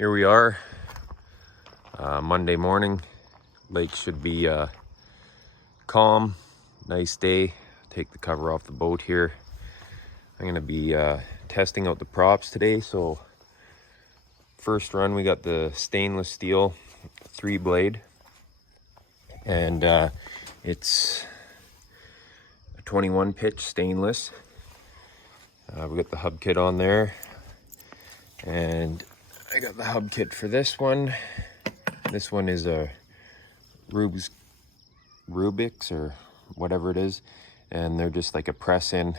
Here we are, Monday morning. Lake should be calm, nice day. Take the cover off the boat here. I'm gonna be testing out the props today. So first run, we got the stainless steel 3-blade, and it's a 21 pitch stainless. We got the hub kit on there, and I got the hub kit for this one. This one is a Rubik's or whatever it is, and they're just like a press in,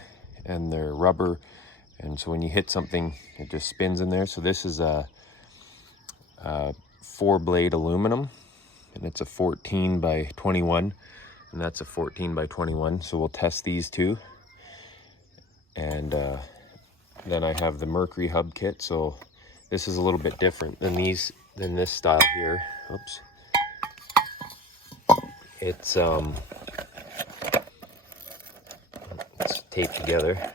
and they're rubber, and so when you hit something it just spins in there. So this is a 4-blade aluminum, and it's a 14 by 21, and that's a 14 by 21. So we'll test these two, and then I have the Mercury hub kit. So this is a little bit different than this style here. Oops. It's taped together.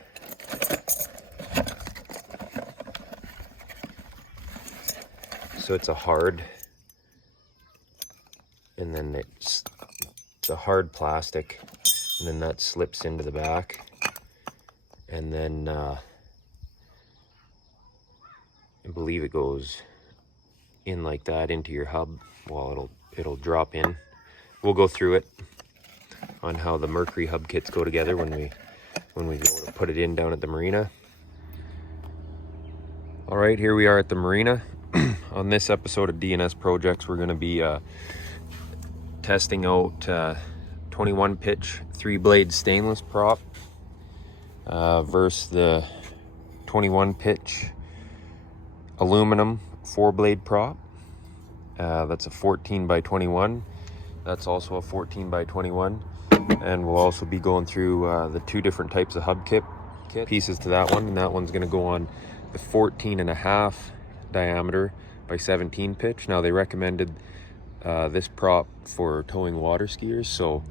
So it's a hard, and then it's a hard plastic, and then that slips into the back, and then I believe it goes in like that into your hub. Well, it'll drop in. We'll go through it on how the Mercury hub kits go together when we go to put it in down at the marina. All right, here we are at the marina. On this episode of DNS Projects, we're going to be testing out 21 pitch 3-blade stainless prop versus the 21 pitch aluminum 4-blade prop. That's a 14 by 21. That's also a 14 by 21. And we'll also be going through the two different types of hub kit pieces to that one. And that one's going to go on the 14.5 diameter by 17 pitch. Now, they recommended this prop for towing water skiers, so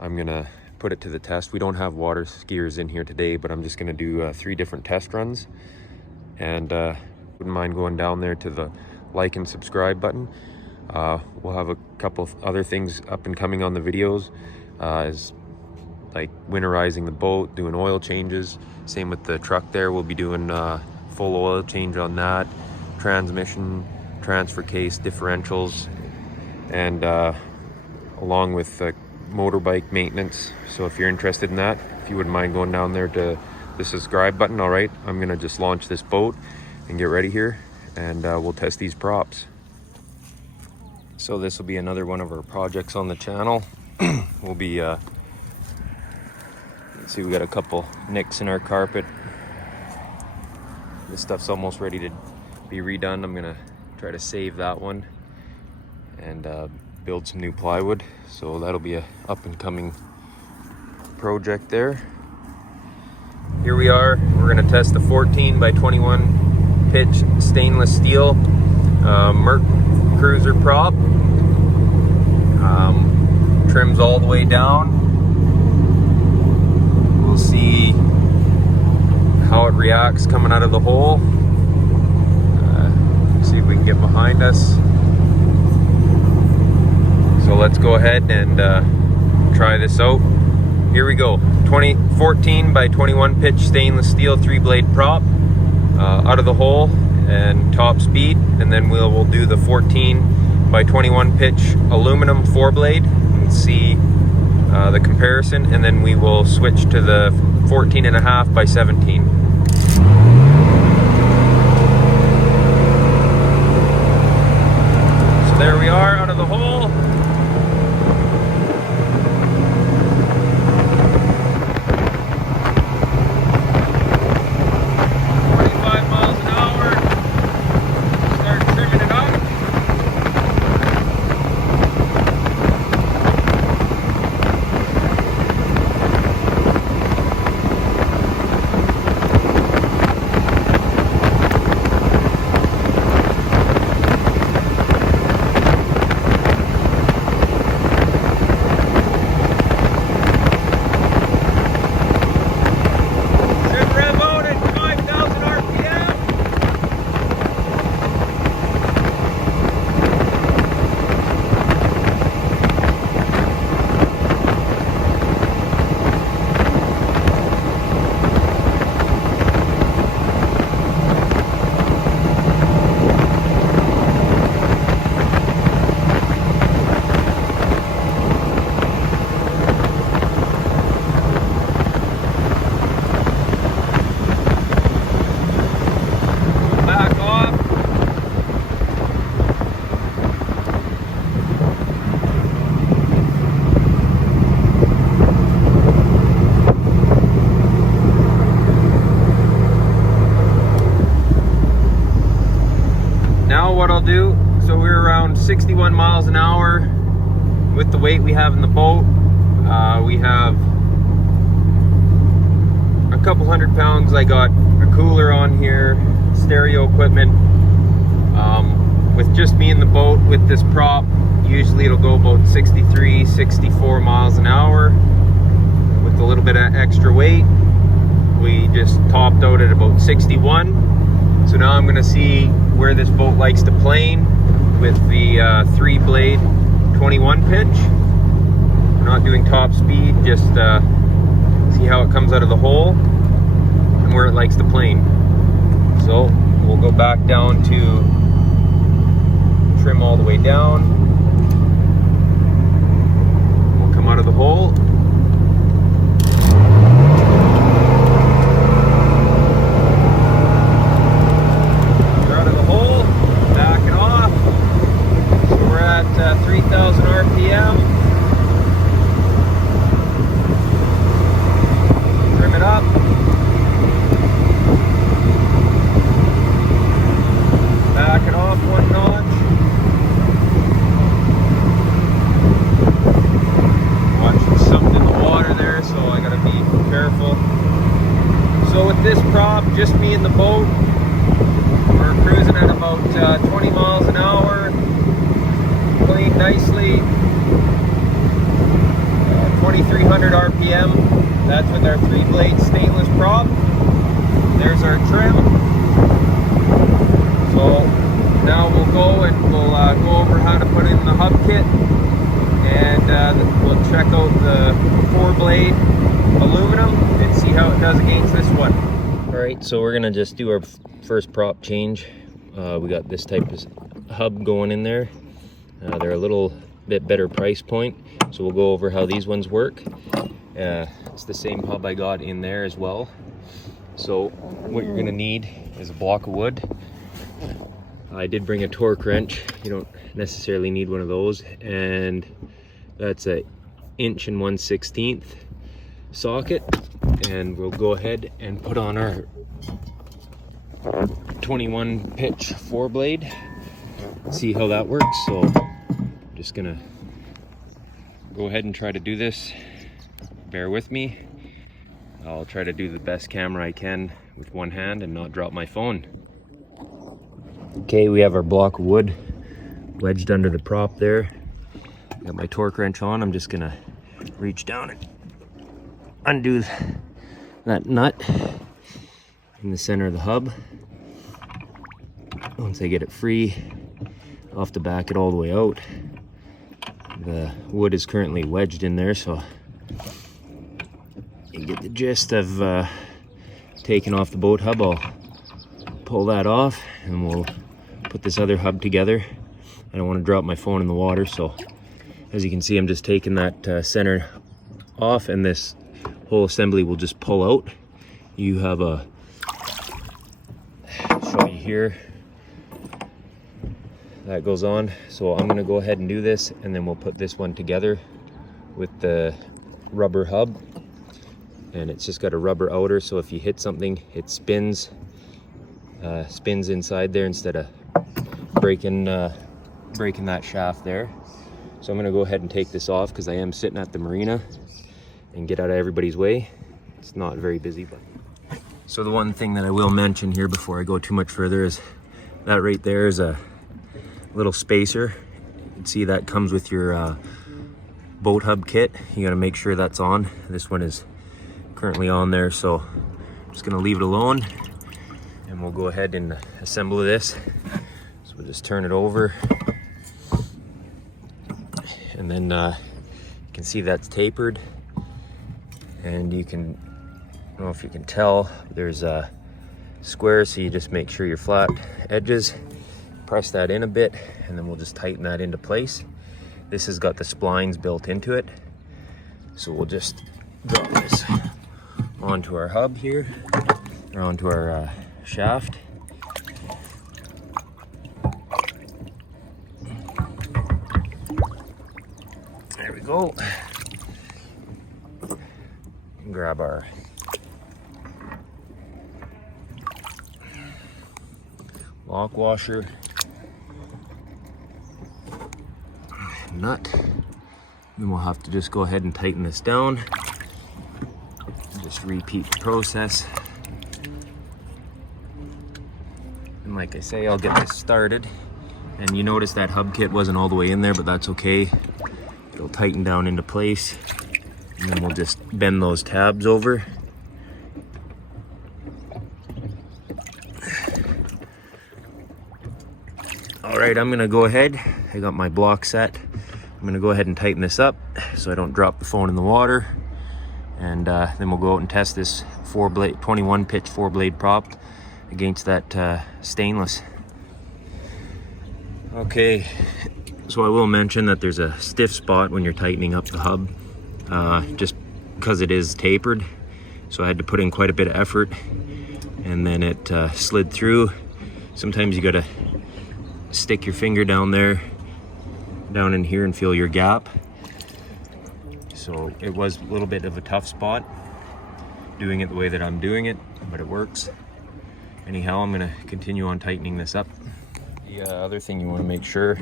I'm going to put it to the test. We don't have water skiers in here today, but I'm just going to do 3 different test runs. And wouldn't mind going down there to the like and subscribe button. We'll have a couple of other things up and coming on the videos, is like winterizing the boat, doing oil changes. Same with the truck there. We'll be doing full oil change on that, transmission, transfer case, differentials, and along with motorbike maintenance. So if you're interested in that, if you wouldn't mind going down there to the subscribe button. All right, I'm gonna just launch this boat and get ready here, and we'll test these props. So this will be another one of our projects on the channel. We'll be let's see, we got a couple nicks in our carpet. This stuff's almost ready to be redone. I'm gonna try to save that one and build some new plywood. So that'll be a up and coming project there. Here we are. We're gonna test the 14 by 21 pitch stainless steel Merc Cruiser prop. Trims all the way down. We'll see how it reacts coming out of the hole. See if we can get behind us. So let's go ahead and try this out. Here we go. 14 by 21 pitch stainless steel 3-blade prop out of the hole and top speed, and then we'll do the 14 by 21 pitch aluminum 4-blade and see the comparison, and then we will switch to the 14.5 by 17. So there we are out of the hole. 61 miles an hour with the weight we have in the boat. We have a couple 100 pounds. I got a cooler on here, stereo equipment. With just me in the boat with this prop, usually it'll go about 63, 64 miles an hour. With a little bit of extra weight, we just topped out at about 61. So now I'm gonna see where this boat likes to plane with the 3-blade 21 pitch. We're not doing top speed, just see how it comes out of the hole and where it likes to plane. So we'll go back down to trim all the way down. We'll come out of the hole. We're out of the hole, backing off. So we're at 3,000 RPM. Trim it up. Back it off 1 notch. Watching something in the water there, so I gotta be careful. So with this prop, just me in the boat, we're cruising at about 20 miles an hour. Clean nicely. 2,300 RPM. That's with our 3-blade stainless prop. There's our trim. So now we'll go and we'll go over how to put in the hub kit, and we'll check out the 4-blade aluminum and see how it does against this one. All right, so we're gonna just do our first prop change. We got this type of hub going in there. They're a little bit better price point, so we'll go over how these ones work. It's the same hub I got in there as well. So what you're gonna need is a block of wood. I did bring a torque wrench. You don't necessarily need one of those, and that's a 1/1/16 socket. And we'll go ahead and put on our 21 pitch 4-blade. See how that works. So I'm just gonna go ahead and try to do this. Bear with me. I'll try to do the best camera I can with one hand and not drop my phone. Okay, we have our block of wood wedged under the prop there. Got my torque wrench on. I'm just gonna reach down and undo that nut in the center of the hub. Once I get it free, I'll have to back it all the way out. The wood is currently wedged in there, so you get the gist of taking off the boat hub. I'll pull that off and we'll put this other hub together. I don't want to drop my phone in the water, so as you can see, I'm just taking that center off, and this whole assembly will just pull out. You have a, show you here, that goes on. So I'm going to go ahead and do this, and then we'll put this one together with the rubber hub, and it's just got a rubber outer, so if you hit something, it spins inside there instead of breaking that shaft there. So I'm going to go ahead and take this off because I am sitting at the marina and get out of everybody's way. It's not very busy, but so the one thing that I will mention here before I go too much further is that right there is a little spacer. You can see that comes with your boat hub kit. You got to make sure that's on. This one is currently on there, so I'm just going to leave it alone, and we'll go ahead and assemble this. So we'll just turn it over, and then you can see that's tapered, and you can, I don't know if you can tell, there's a square, so you just make sure your flat edges, press that in a bit, and then we'll just tighten that into place. This has got the splines built into it, so we'll just drop this onto our hub here, or onto our shaft. There we go. Grab our lock washer. nut. Then we'll have to just go ahead and tighten this down. Just repeat the process. And like I say, I'll get this started. And you notice that hub kit wasn't all the way in there, but that's okay. It'll tighten down into place. And then we'll just bend those tabs over. All right, I'm gonna go ahead. I got my block set. I'm gonna go ahead and tighten this up so I don't drop the phone in the water. And then we'll go out and test this 21 pitch 4-blade prop against that stainless. Okay, so I will mention that there's a stiff spot when you're tightening up the hub, just because it is tapered. So I had to put in quite a bit of effort, and then it slid through. Sometimes you gotta stick your finger down there, down in here, and feel your gap. So it was a little bit of a tough spot doing it the way that I'm doing it, but it works. Anyhow, I'm gonna continue on tightening this up. The other thing you wanna make sure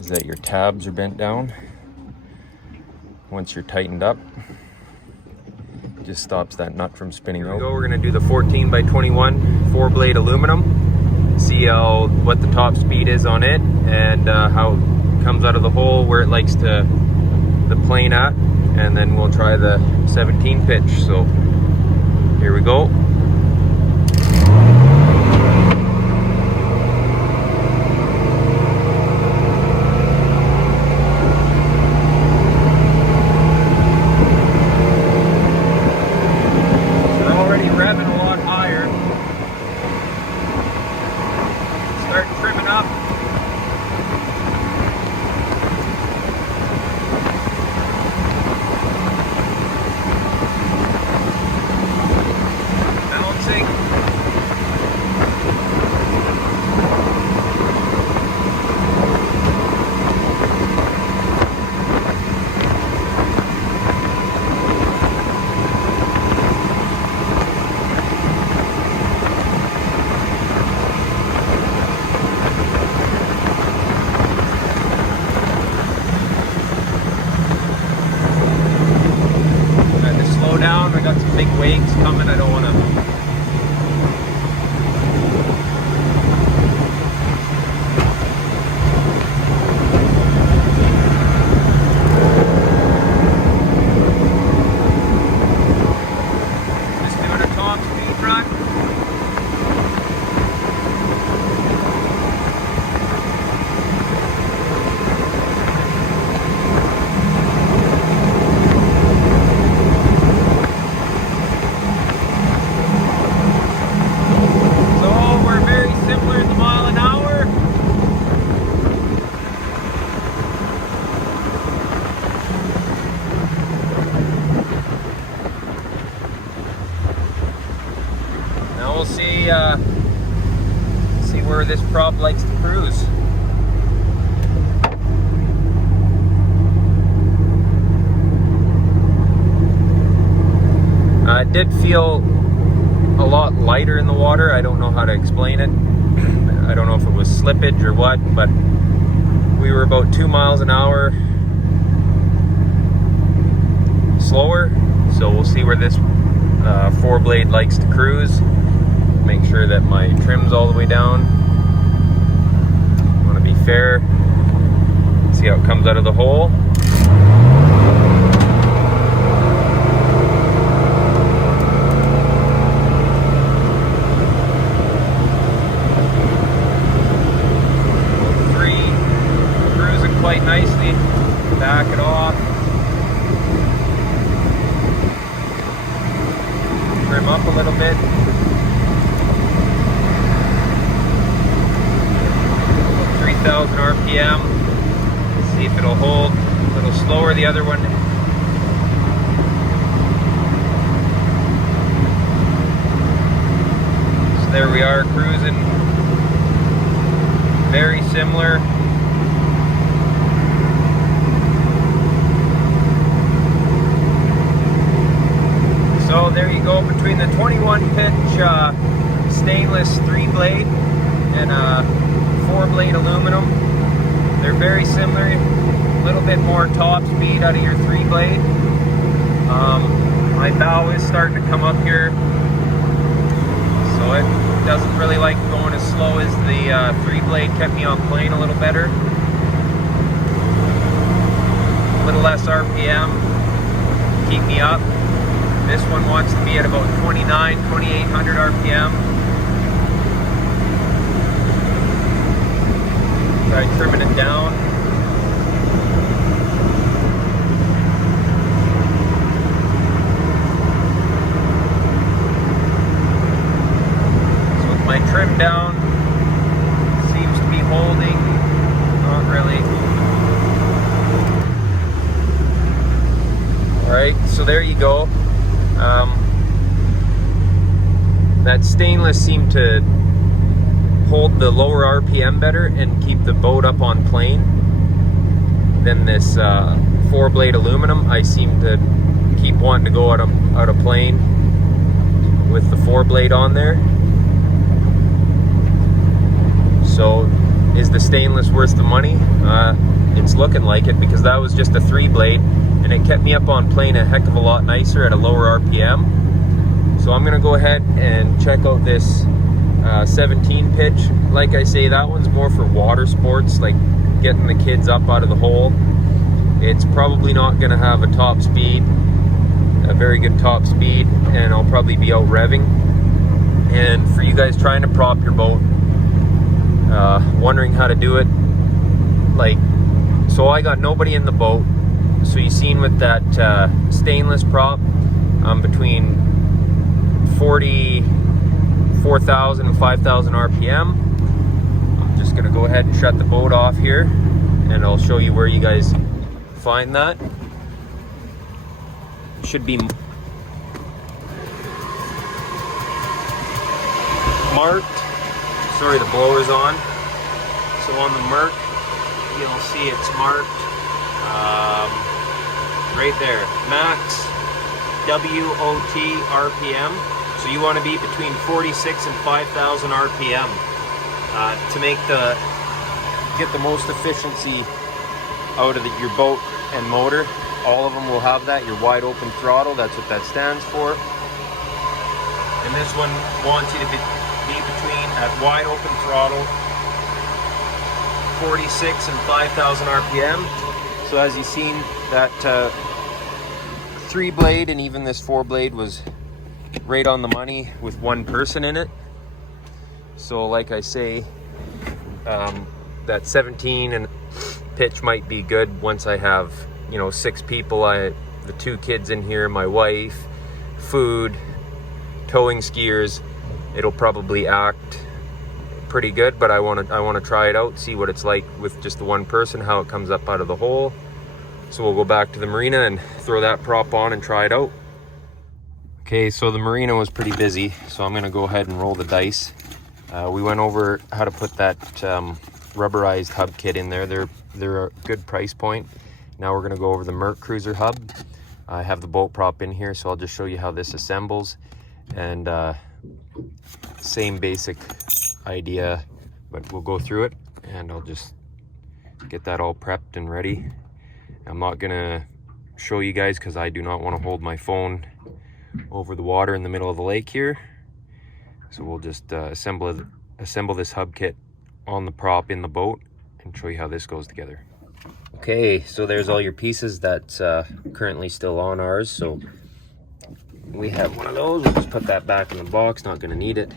is that your tabs are bent down. Once you're tightened up, it just stops that nut from spinning out. Here we go, we're gonna do the 14 by 21 4-blade aluminum. See what the top speed is on it, and how it comes out of the hole, where it likes to the plane at, and then we'll try the 17 pitch. So here we go. We're already revving a lot higher. Start trimming up. Down. I got some big waves coming. I don't want to. Just doing a top speed run. We'll see where this prop likes to cruise. It did feel a lot lighter in the water. I don't know how to explain it. I don't know if it was slippage or what, but we were about 2 miles an hour slower. So we'll see where this 4-blade likes to cruise. Make sure that my trim's all the way down. Want to be fair. See how it comes out of the hole. Cruising quite nicely. Back it off. Trim up a little bit. 3,000 RPM. See if it'll hold a little slower. The other one. So there we are, cruising. Very similar. So there you go, between the 21 pitch stainless 3-blade and 4-blade aluminum. They're very similar. little bit more top speed out of your 3-blade. My bow is starting to come up here, so it doesn't really like going as slow as the 3-blade. Kept me on plane a little better. A little less RPM, keep me up. This one wants to be at about 2,800 RPM. Try trimming it down. So with my trim down, seems to be holding. Not really. Alright, so there you go. That stainless seemed to hold the lower RPM better and keep the boat up on plane than this 4-blade aluminum. I seem to keep wanting to go out of plane with the 4-blade on there. So is the stainless worth the money? It's looking like it, because that was just a 3-blade and it kept me up on plane a heck of a lot nicer at a lower RPM. So I'm gonna go ahead and check out this 17 pitch. Like I say, that one's more for water sports, like getting the kids up out of the hole. It's probably not gonna have a top speed, a very good top speed, and I'll probably be out revving. And for you guys trying to prop your boat, wondering how to do it, like, so I got nobody in the boat. So you seen with that stainless prop, between 4,000 and 5,000 RPM. I'm just gonna go ahead and shut the boat off here, and I'll show you where you guys find that. It should be marked. Sorry, the blower's on. So on the Merc, you'll see it's marked right there, max WOT RPM. So you want to be between 46 and 5,000 RPM to get the most efficiency out of your boat and motor. All of them will have that. Your wide open throttle, that's what that stands for. And this one wants you to be between, at wide open throttle, 46 and 5,000 RPM. So as you've seen, that 3-blade and even this 4-blade was right on the money with one person in it. So like I say, that 17 and pitch might be good once I have, 6 people. The 2 kids in here, my wife, food, towing skiers. It'll probably act pretty good, but I want to try it out, see what it's like with just the one person, how it comes up out of the hole. So we'll go back to the marina and throw that prop on and try it out. Okay, so the marina was pretty busy, so I'm gonna go ahead and roll the dice. We went over how to put that rubberized hub kit in there. They're a good price point. Now we're gonna go over the Merc Cruiser hub. I have the boat prop in here, so I'll just show you how this assembles. And same basic idea, but we'll go through it, and I'll just get that all prepped and ready. I'm not gonna show you guys because I do not want to hold my phone over the water in the middle of the lake here. So we'll just assemble this hub kit on the prop in the boat and show you how this goes together. Okay, so there's all your pieces that's currently still on ours. So we have one of those. We'll just put that back in the box, not gonna need it.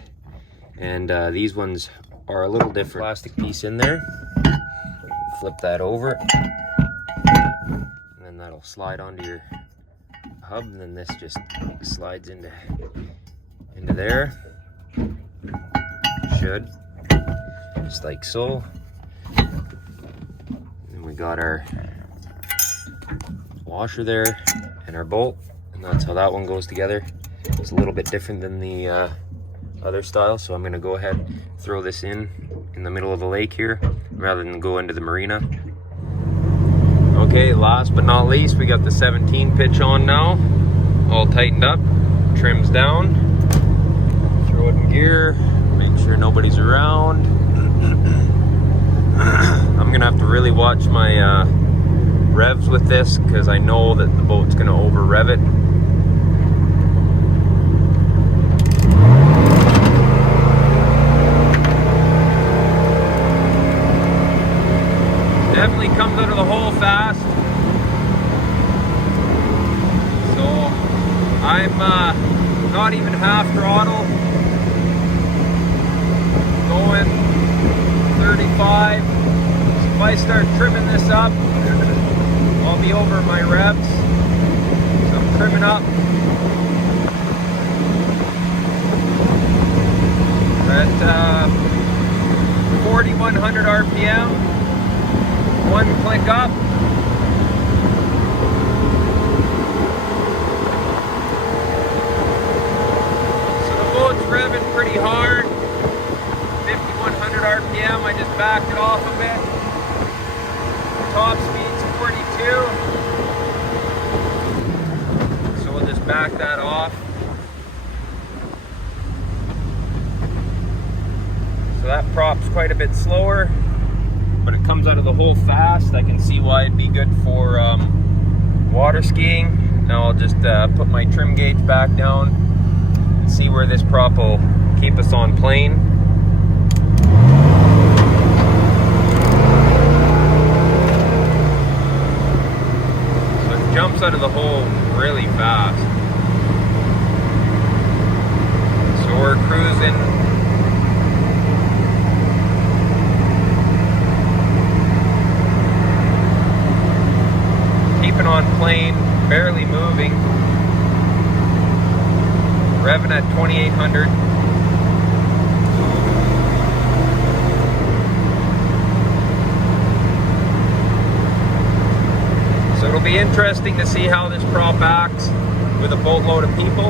And these ones are a little different. Plastic piece in there. Flip that over. And then that'll slide onto your hub, and then this just slides into there. Should. Just like so. And we got our washer there and our bolt, and that's how that one goes together. It's a little bit different than the other style, so I'm going to go ahead and throw this in the middle of the lake here rather than go into the marina. Okay, last but not least, we got the 17 pitch on now, all tightened up, trims down, throw it in gear, make sure nobody's around. I'm gonna have to really watch my revs with this because I know that the boat's going to over rev it. Definitely comes out of the hole fast. So I'm not even half throttle, going 35. So if I start trimming this up, I'll be over my revs. So I'm trimming up. We're at 4,100 RPM. One click up. So the boat's revving pretty hard. 5,100 RPM. I just backed it off a bit. Top speed's 42. So we'll just back that off. So that prop's quite a bit slower, but it comes out of the hole fast. I can see why it'd be good for water skiing. Now I'll just put my trim gauge back down and see where this prop will keep us on plane. So it jumps out of the hole really fast. So we're cruising on plane, barely moving, revving at 2,800. So it'll be interesting to see how this prop acts with a boatload of people.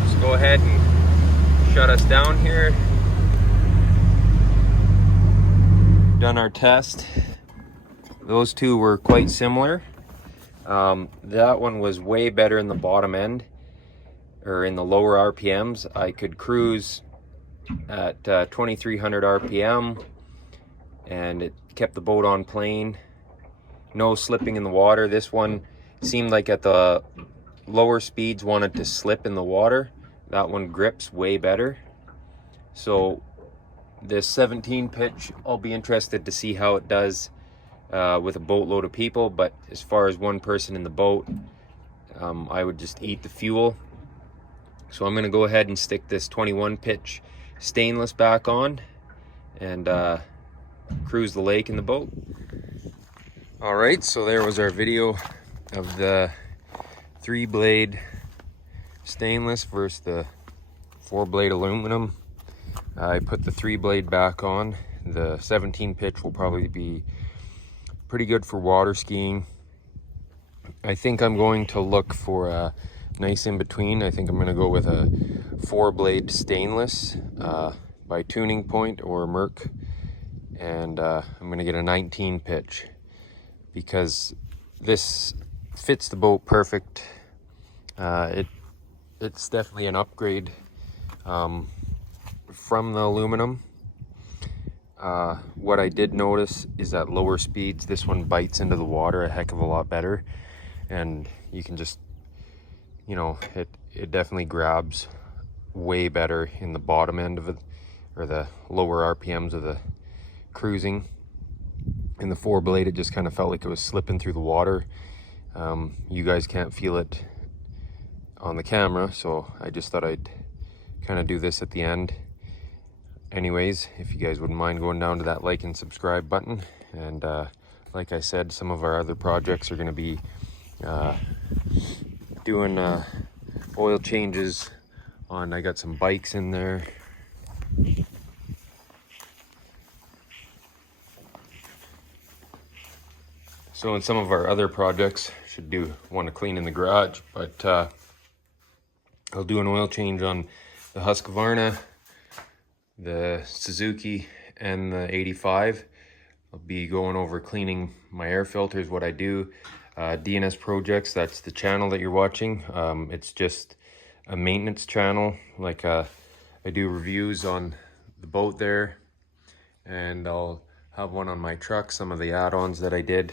Let's go ahead and shut us down here. Done our test. Those two were quite similar. That one was way better in the bottom end, or in the lower RPMs. I could cruise at 2,300 RPM, and it kept the boat on plane. No slipping in the water. This one seemed like at the lower speeds wanted to slip in the water. That one grips way better. So this 17 pitch, I'll be interested to see how it does with a boatload of people, but as far as one person in the boat, I would just eat the fuel. So I'm going to go ahead and stick this 21 pitch stainless back on and cruise the lake in the boat. All right, so there was our video of the 3-blade stainless versus the 4-blade aluminum. I put the 3-blade back on. The 17 pitch will probably be pretty good for water skiing. I think I'm going to look for a nice in between. I think I'm going to go with a 4-blade stainless by Tuning Point or Merc, and I'm going to get a 19 pitch because this fits the boat perfect. It's definitely an upgrade from the aluminum. What I did notice is at lower speeds, this one bites into the water a heck of a lot better, and you can just, you know, it definitely grabs way better in the bottom end of it, or the lower RPMs of the cruising. In the 4-blade, it just kind of felt like it was slipping through the water. You guys can't feel it on the camera, so I just thought I'd kind of do this at the end. Anyways, if you guys wouldn't mind going down to that like and subscribe button, and like I said, some of our other projects are going to be doing oil changes on, I got some bikes in there. So in some of our other projects, should want to clean in the garage, but I'll do an oil change on the Husqvarna, the Suzuki, and the 85. I'll be going over cleaning my air filters, what I do. DNS Projects, that's the channel that you're watching. It's just a maintenance channel. Like I do reviews on the boat there, and I'll have one on my truck, some of the add-ons that I did.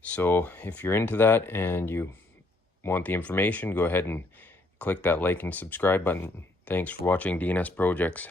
So if you're into that and you want the information, go ahead and click that like and subscribe button. Thanks for watching DNS Projects.